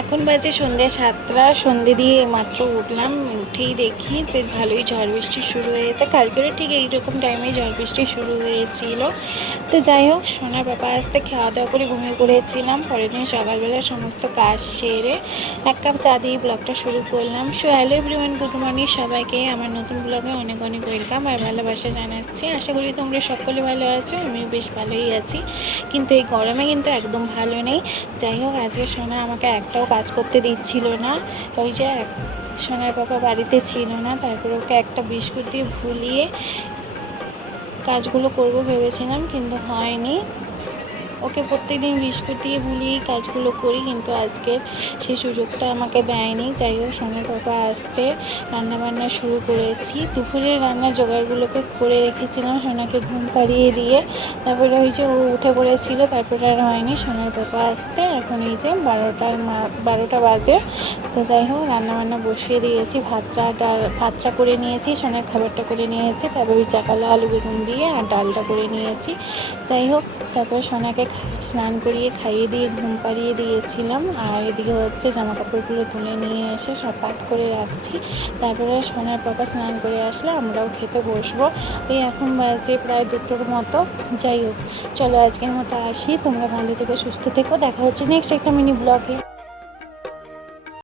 এখন বাজে সন্ধ্যে 7টা। সন্ধ্যে দিয়ে মাত্র উঠলাম, উঠেই দেখি যে ভালোই ঝড় বৃষ্টি শুরু হয়েছে। কালকেরও ঠিক এইরকম টাইমে ঝড় বৃষ্টি শুরু হয়েছিল। তো যাই হোক, সোনার বাবা আসতে খাওয়া দাওয়া করে ঘুমিয়ে পড়েছিলাম। পরের দিন সকালবেলা সমস্ত কাজ সেরে 1 কাপ চা দিয়ে ব্লগটা শুরু করলাম। So hello everyone, good morning সবাইকে। আমার নতুন ব্লগে অনেক অনেক ওয়েলকাম আর ভালোবাসা জানাচ্ছি। আশা করি তোমরা সকলে ভালো আছো, আমিও বেশ ভালোই আছি। কিন্তু এই গরমে কিন্তু একদম ভালো নেই। যাই হোক, আজকে সোনা আমাকে একটাও কাজ করতে দিচ্ছিল না। ওই যে সোনার বাবা বাড়িতে ছিল না, তারপরে ওকে একটা বিস্কুট দিয়ে ভুলিয়ে কাজগুলো করব ভেবেছিলাম, কিন্তু হয়নি। ওকে প্রত্যেকদিন বিস্কুট দিয়ে ভুলিয়েই কাজগুলো করি, কিন্তু আজকে সেই সুযোগটা আমাকে দেয়নি। যাই হোক, সোনার বাবা আসতে রান্নাবান্না শুরু করেছি। দুপুরের রান্নার জোগাড়গুলোকে করে রেখেছিলাম সোনাকে ঘুম পাড়িয়ে দিয়ে। তারপরে ওই যে ও উঠে পড়েছিল, তারপরে আর হয়নি সোনার বাবা আসতে। এখন এই যে 12টা বাজে। তো যাই হোক, রান্নাবান্না বসিয়ে দিয়েছি। ভাতটা করে নিয়েছি, সোনার খাবারটা করে নিয়েছি, তারপরে চাকালা আলু বেগুন দিয়ে আর ডালটা করে নিয়েছি। যাই হোক, তারপরে সোনাকে স্নান করিয়ে খাইয়ে দিয়ে ঘুম পাড়িয়ে দিয়েছিলাম। আর এদিকে হচ্ছে জামা কাপড়গুলো তুলে নিয়ে এসে সব পাট করে রাখছি। তারপরে সোনার পাপা স্নান করে আসলে আমরাও খেতে বসবো। এই এখন বাজে প্রায় 2টোর মতো। যাই হোক, চলো আজকের মতো আসি। তোমরা ভালো থেকো, সুস্থ থেকো। দেখা হচ্ছে নেক্সট একটা মিনি ব্লগে।